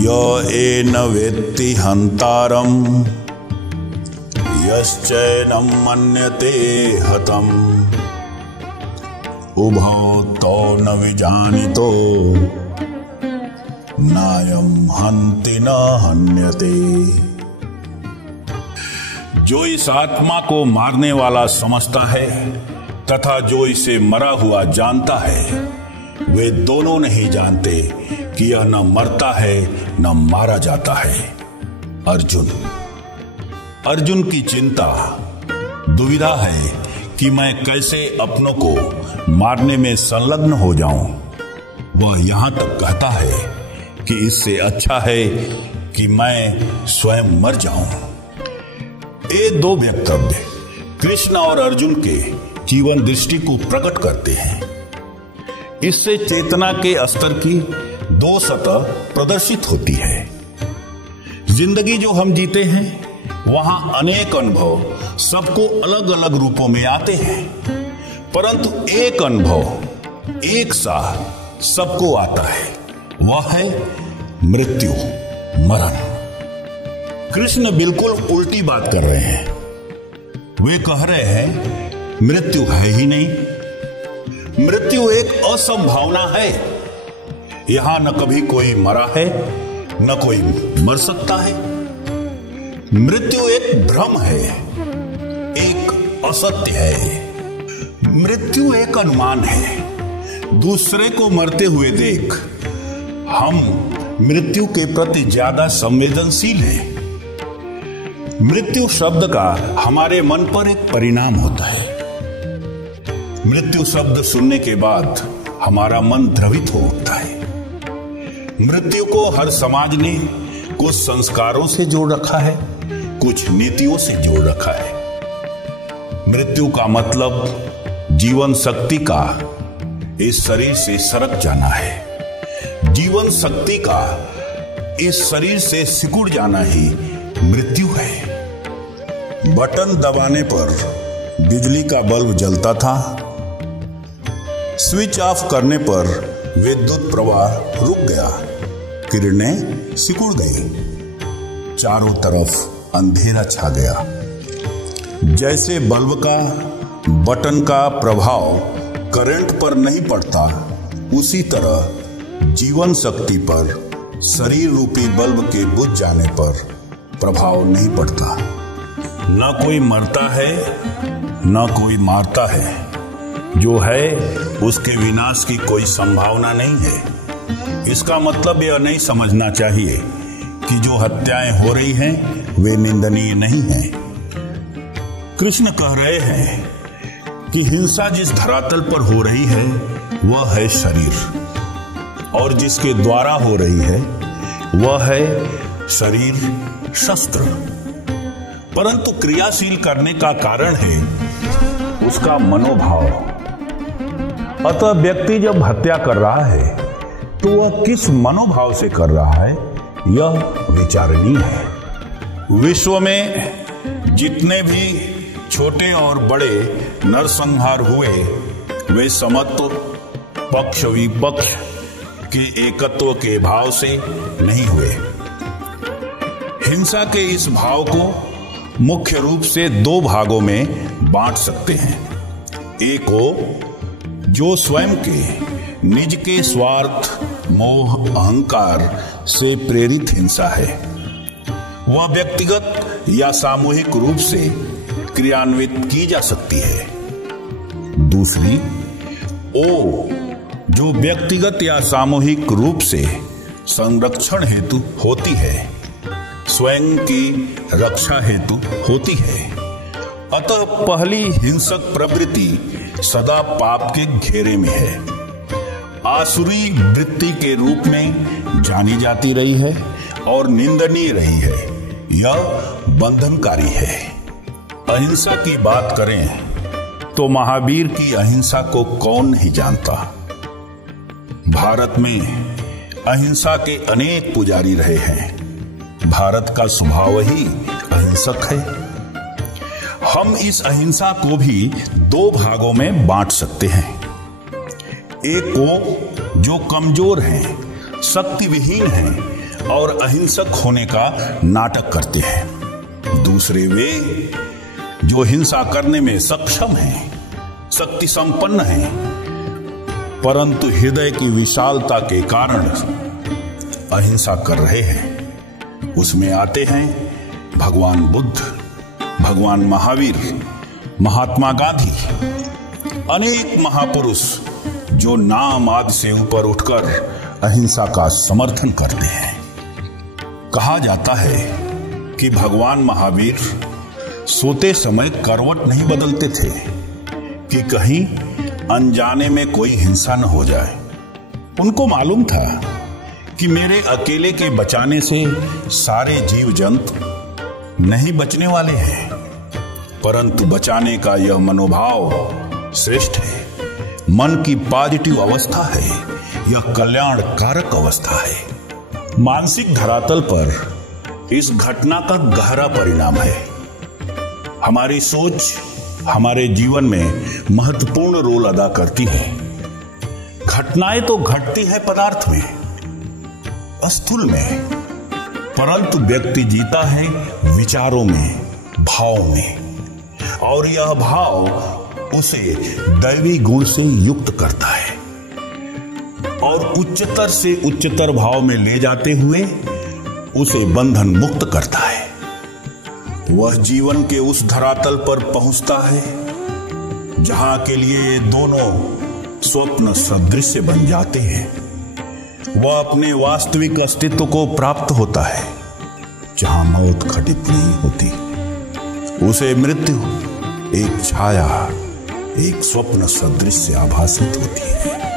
य एन वेत्ति हन्तारं यश्चैनं मन्यते हतम् उभौ तौ न विजानीतो नायं हन्ति न हन्यते। जो इस आत्मा को मारने वाला समझता है तथा जो इसे मरा हुआ जानता है, वे दोनों नहीं जानते कि यह न मरता है न मारा जाता है। अर्जुन की चिंता दुविधा है कि मैं कैसे अपनों को मारने में संलग्न हो जाऊं। वह यहां तक कहता है कि इससे अच्छा है कि मैं स्वयं मर जाऊं। ये दो वक्तव्य कृष्ण और अर्जुन के जीवन दृष्टि को प्रकट करते हैं। इससे चेतना के स्तर की दो सतह प्रदर्शित होती है। जिंदगी जो हम जीते हैं वहां अनेक अनुभव सबको अलग अलग रूपों में आते हैं, परंतु एक अनुभव एक सा सबको आता है, वह है मृत्यु, मरण। कृष्ण बिल्कुल उल्टी बात कर रहे हैं। वे कह रहे हैं मृत्यु है ही नहीं। मृत्यु एक असंभावना है। यहां न कभी कोई मरा है न कोई मर सकता है। मृत्यु एक भ्रम है, एक असत्य है। मृत्यु एक अनुमान है। दूसरे को मरते हुए देख हम मृत्यु के प्रति ज्यादा संवेदनशील हैं। मृत्यु शब्द का हमारे मन पर एक परिणाम होता है। मृत्यु शब्द सुनने के बाद हमारा मन द्रवित हो उठता है। मृत्यु को हर समाज ने कुछ संस्कारों से जोड़ रखा है, कुछ नीतियों से जोड़ रखा है। मृत्यु का मतलब जीवन शक्ति का इस शरीर से सरक जाना है। जीवन शक्ति का इस शरीर से सिकुड़ जाना ही मृत्यु है। बटन दबाने पर बिजली का बल्ब जलता था, स्विच ऑफ करने पर विद्युत प्रवाह रुक गया, किरणें सिकुड़ गई, चारों तरफ अंधेरा छा गया। जैसे बल्ब का बटन का प्रभाव करंट पर नहीं पड़ता, उसी तरह जीवन शक्ति पर शरीर रूपी बल्ब के बुझ जाने पर प्रभाव नहीं पड़ता। न कोई मरता है न कोई मारता है। जो है उसके विनाश की कोई संभावना नहीं है। इसका मतलब यह नहीं समझना चाहिए कि जो हत्याएं हो रही हैं वे निंदनीय नहीं हैं। कृष्ण कह रहे हैं कि हिंसा जिस धरातल पर हो रही है वह है शरीर, और जिसके द्वारा हो रही है वह है शरीर शस्त्र। परंतु क्रियाशील करने का कारण है उसका मनोभाव। अतः व्यक्ति जब हत्या कर रहा है तो वह किस मनोभाव से कर रहा है यह विचारणीय है। विश्व में जितने भी छोटे और बड़े नरसंहार हुए वे समत्व पक्ष विपक्ष के एकत्व के भाव से नहीं हुए। हिंसा के इस भाव को मुख्य रूप से दो भागों में बांट सकते हैं। एक हो जो स्वयं के निज के स्वार्थ मोह अहंकार से प्रेरित हिंसा है, वह व्यक्तिगत या सामूहिक रूप से क्रियान्वित की जा सकती है। दूसरी ओ जो व्यक्तिगत या सामूहिक रूप से संरक्षण हेतु होती है, स्वयं की रक्षा हेतु होती है। अतः पहली हिंसक प्रवृत्ति सदा पाप के घेरे में है, आसुरी वृत्ति के रूप में जानी जाती रही है और निंदनीय रही है। यह बंधनकारी है। अहिंसा की बात करें तो महावीर की अहिंसा को कौन नहीं जानता। भारत में अहिंसा के अनेक पुजारी रहे हैं। भारत का स्वभाव ही अहिंसक है। हम इस अहिंसा को भी दो भागों में बांट सकते हैं। एक को जो कमजोर हैं, शक्ति विहीन हैं और अहिंसक होने का नाटक करते हैं। दूसरे वे जो हिंसा करने में सक्षम हैं, शक्ति संपन्न हैं, परंतु हृदय की विशालता के कारण अहिंसा कर रहे हैं। उसमें आते हैं भगवान बुद्ध, भगवान महावीर, महात्मा गांधी, अनेक महापुरुष जो नाम आदि से ऊपर उठकर अहिंसा का समर्थन करते हैं। कहा जाता है कि भगवान महावीर सोते समय करवट नहीं बदलते थे कि कहीं अनजाने में कोई हिंसा न हो जाए। उनको मालूम था कि मेरे अकेले के बचाने से सारे जीव जंतु नहीं बचने वाले हैं, परंतु बचाने का यह मनोभाव श्रेष्ठ है। मन की पॉजिटिव अवस्था है, यह कल्याणकारक अवस्था है। मानसिक धरातल पर इस घटना का गहरा परिणाम है। हमारी सोच हमारे जीवन में महत्वपूर्ण रोल अदा करती है। घटनाएं तो घटती है पदार्थ में, स्थूल में, परंतु व्यक्ति जीता है विचारों में, भाव में, और यह भाव उसे दैवी गुण से युक्त करता है और उच्चतर से उच्चतर भाव में ले जाते हुए उसे बंधन मुक्त करता है। वह जीवन के उस धरातल पर पहुंचता है जहां के लिए दोनों स्वप्न सदृश बन जाते हैं। वह अपने वास्तविक अस्तित्व को प्राप्त होता है जहां मौत घटित नहीं होती। उसे मृत्यु एक छाया, एक स्वप्न सदृश से आभासित होती है।